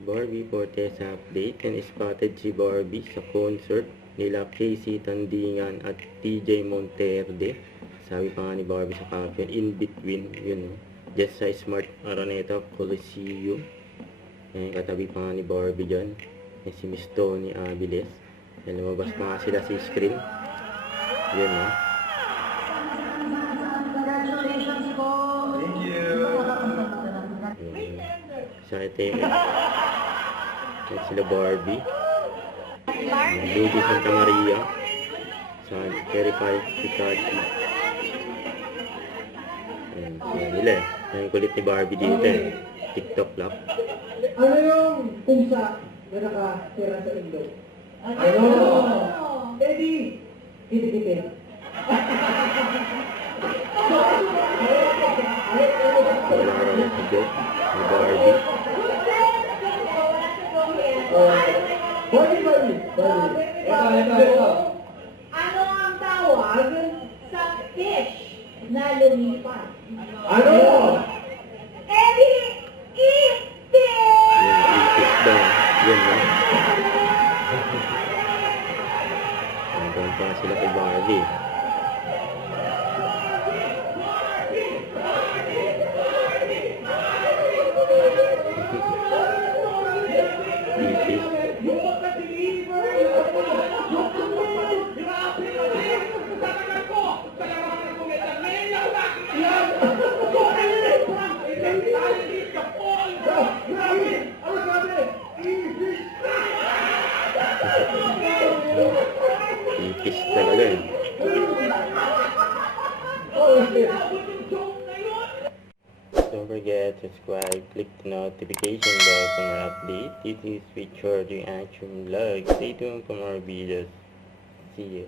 Barbie Fortesa update, and spotted si Barbie sa concert nila Casey Tandingan at TJ Monterde. Sabi pa nga ni Barbie sa caption, in between, yun, just sa Smart Araneta Coliseum. Yan, katabi pa nga ni Barbie dyan. Yan si Miss Tony Aviles. Yan, lumabas pa nga sila sa screen. Yun, no? Congratulations po. Thank you. Excited. Yan sila Barbie. Lugo Santa Maria. Sa Terrified Pikachu. Yan, sila nila eh. Yan yung kulit ni Barbie dito eh. TikTok lang. Ano yung pusa na nakatira sa indo? Ano? Eddie! Kiti-kiti. Wala ka rin sa joke ni Barbie. Barbie. Ito. Ano ang tawag sa fish na lumipat? Ano? Eddie! Yan, itis daw. Yan, no? Hanggang pa sila kay Barbie. Itis. Itis talaga eh. Don't forget to subscribe, click the notification bell for more updates. This is Featured Reaction Vlog. Stay tuned for more videos. See you.